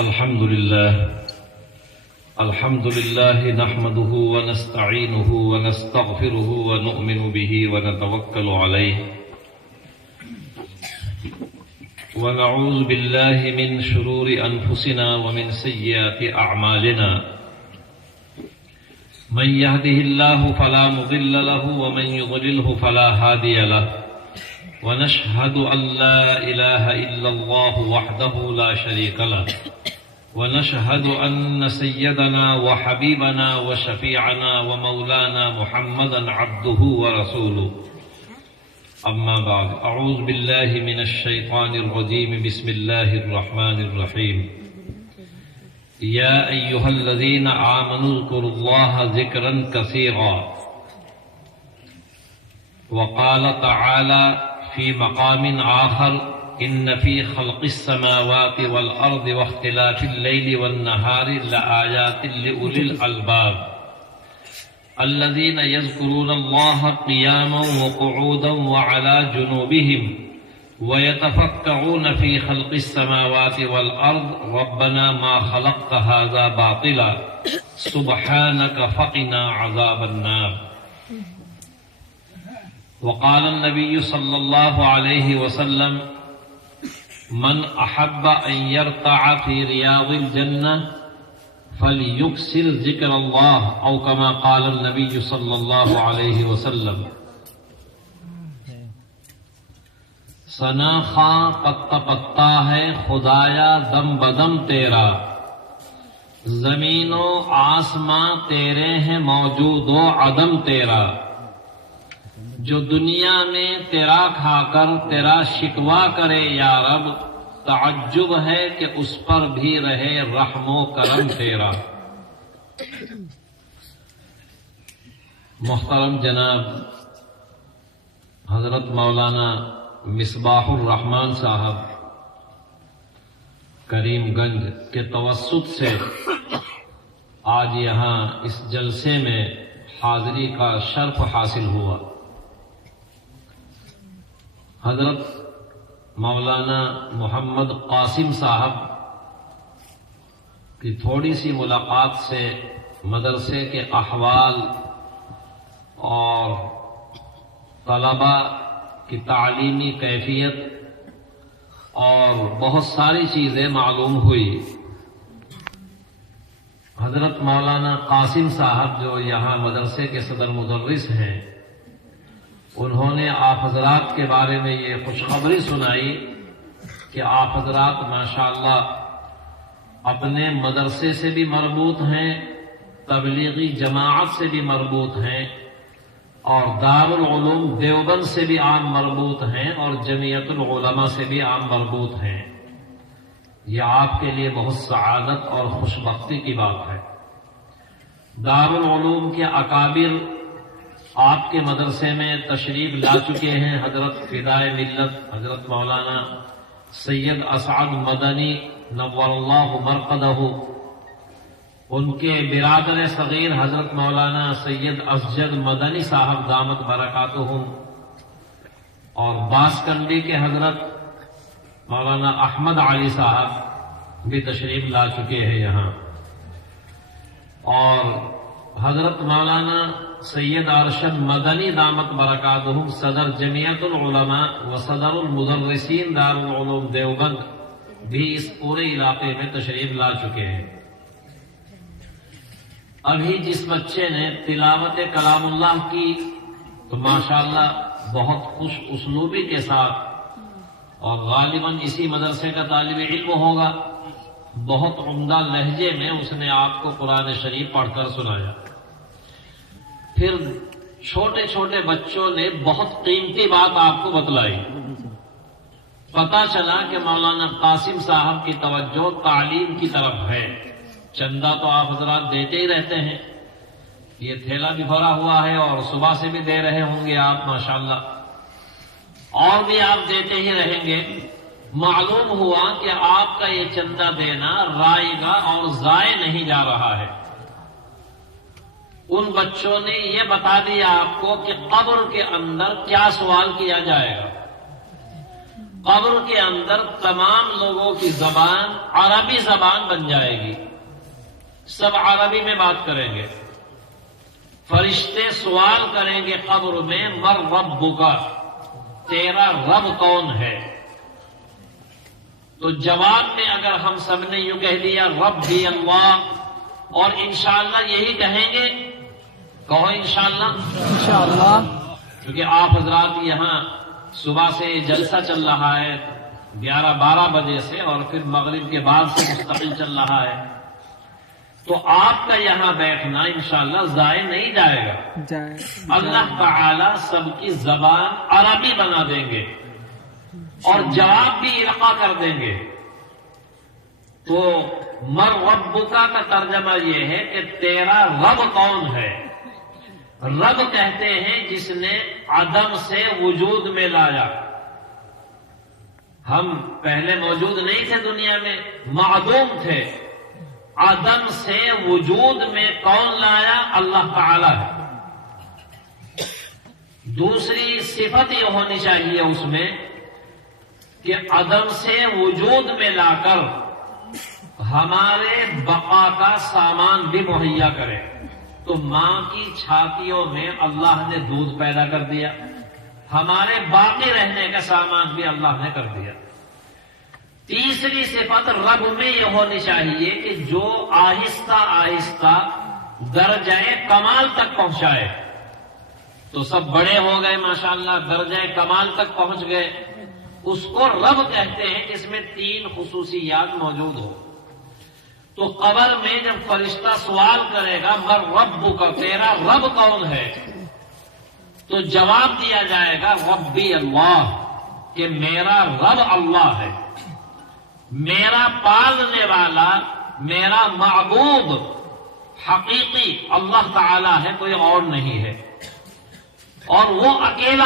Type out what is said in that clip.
الحمد لله نحمده ونستعينه ونستغفره ونؤمن به ونتوكل عليه ونعوذ بالله من شرور أنفسنا ومن سيئات أعمالنا من يهده الله فلا مضل له ومن يضلله فلا هادي له ونشهد أن لا إله إلا الله وحده لا شريك له ونشهد أن سيدنا وحبيبنا وشفيعنا ومولانا محمدا عبده ورسوله أما بعد أعوذ بالله من الشيطان الرجيم بسم الله الرحمن الرحيم يا أيها الذين آمنوا اذكروا الله ذكرا كثيرا وقال تعالى في مقام آخر إن في خلق السماوات والأرض واختلاف الليل والنهار لآيات لأولي الألباب الذين يذكرون الله قياما وقعودا وعلى جنوبهم ويتفكرون في خلق السماوات والأرض ربنا ما خلقت هذا باطلا سبحانك فقنا عذاب النار. وقال النبي صلى الله عليه وسلم من أحب أن يرتع في رياض الجنة فليكثر ذكر الله أو كما قال النبي صلى الله عليه وسلم. ثنا خواں پتا پتا ہے خدایا دم بدم تیرا، زمین و آسماں تیرے ہیں موجود و عدم تیرا، جو دنیا میں تیرا کھا کر تیرا شکوا کرے یا رب، تعجب ہے کہ اس پر بھی رہے رحم و کرم تیرا. محترم جناب حضرت مولانا مصباح الرحمان صاحب کریم گنج کے توسط سے آج یہاں اس جلسے میں حاضری کا شرف حاصل ہوا. حضرت مولانا محمد قاسم صاحب کی تھوڑی سی ملاقات سے مدرسے کے احوال اور طلباء کی تعلیمی کیفیت اور بہت ساری چیزیں معلوم ہوئی. حضرت مولانا قاسم صاحب جو یہاں مدرسے کے صدر مدرس ہیں، انہوں نے آپ حضرات کے بارے میں یہ خوشخبری سنائی کہ آپ حضرات ماشاءاللہ اپنے مدرسے سے بھی مربوط ہیں، تبلیغی جماعت سے بھی مربوط ہیں، اور دارالعلوم دیوبند سے بھی عام مربوط ہیں، اور جمعیت العلماء سے بھی عام مربوط ہیں. یہ آپ کے لیے بہت سعادت اور خوشبختی کی بات ہے. دارالعلوم کے اکابر آپ کے مدرسے میں تشریف لا چکے ہیں. حضرت فدائے ملت حضرت مولانا سید اسعد مدنی نور اللہ مرقدہ، ان کے برادر صغیر حضرت مولانا سید اسجد مدنی صاحب دامت برکاتہم، اور باسکنڈی کے حضرت مولانا احمد علی صاحب بھی تشریف لا چکے ہیں یہاں، اور حضرت مولانا سید ارشد مدنی دامت برکاتہم صدر جمعیت العلماء و صدر المدرسین دارالعلوم دیوبند بھی اس پورے علاقے میں تشریف لا چکے ہیں. ابھی جس بچے نے تلاوت کلام اللہ کی تو ماشاءاللہ بہت خوش اسلوبی کے ساتھ، اور غالباً اسی مدرسے کا طالب علم ہوگا، بہت عمدہ لہجے میں اس نے آپ کو قرآن شریف پڑھ کر سنایا. پھر چھوٹے چھوٹے بچوں نے بہت قیمتی بات آپ کو بتلائی. پتہ چلا کہ مولانا قاسم صاحب کی توجہ تعلیم کی طرف ہے. چندہ تو آپ حضرات دیتے ہی رہتے ہیں، یہ تھیلا بھی بھرا ہوا ہے اور صبح سے بھی دے رہے ہوں گے آپ ماشاءاللہ، اور بھی آپ دیتے ہی رہیں گے. معلوم ہوا کہ آپ کا یہ چندہ دینا رائے گا اور ضائع نہیں جا رہا ہے. ان بچوں نے یہ بتا دیا آپ کو کہ قبر کے اندر کیا سوال کیا جائے گا. قبر کے اندر تمام لوگوں کی زبان عربی زبان بن جائے گی، سب عربی میں بات کریں گے۔ فرشتے سوال کریں گے قبر میں، مر ربک، تیرا رب کون ہے؟ تو جواب میں اگر ہم سب نے یوں کہہ دیا ربی اللہ، اور انشاءاللہ یہی کہیں گے، کہو انشاءاللہ، انشاءاللہ، کیونکہ آپ حضرات یہاں صبح سے جلسہ چل رہا ہے 11-12 بجے سے، اور پھر مغرب کے بعد سے مستقل چل رہا ہے، تو آپ کا یہاں بیٹھنا انشاءاللہ ضائع نہیں جائے گا۔ اللہ تعالی سب کی زبان عربی بنا دیں گے اور جواب بھی ارقا کر دیں گے۔ تو مر ربکا کا ترجمہ یہ ہے کہ تیرا رب کون ہے؟ رب کہتے ہیں جس نے عدم سے وجود میں لایا۔ ہم پہلے موجود نہیں تھے دنیا میں، معدوم تھے، عدم سے وجود میں کون لایا؟ اللہ تعالی ہے۔ دوسری صفت یہ ہونی چاہیے اس میں کہ عدم سے وجود میں لا کر ہمارے بقا کا سامان بھی مہیا کرے۔ تو ماں کی چھاتیوں میں اللہ نے دودھ پیدا کر دیا، ہمارے باقی رہنے کا سامان بھی اللہ نے کر دیا۔ تیسری صفت رب میں یہ ہونی چاہیے کہ جو آہستہ آہستہ درجہ کمال تک پہنچائے۔ تو سب بڑے ہو گئے ماشاءاللہ، درجہ کمال تک پہنچ گئے، اس کو رب کہتے ہیں جس میں 3 خصوصیات موجود ہو۔ تو قبر میں جب فرشتہ سوال کرے گا مر ربک، تیرا رب کون ہے؟ تو جواب دیا جائے گا ربی اللہ، کہ میرا رب اللہ ہے، میرا پالنے والا، میرا معبود حقیقی اللہ تعالی ہے، کوئی اور نہیں ہے، اور وہ اکیلا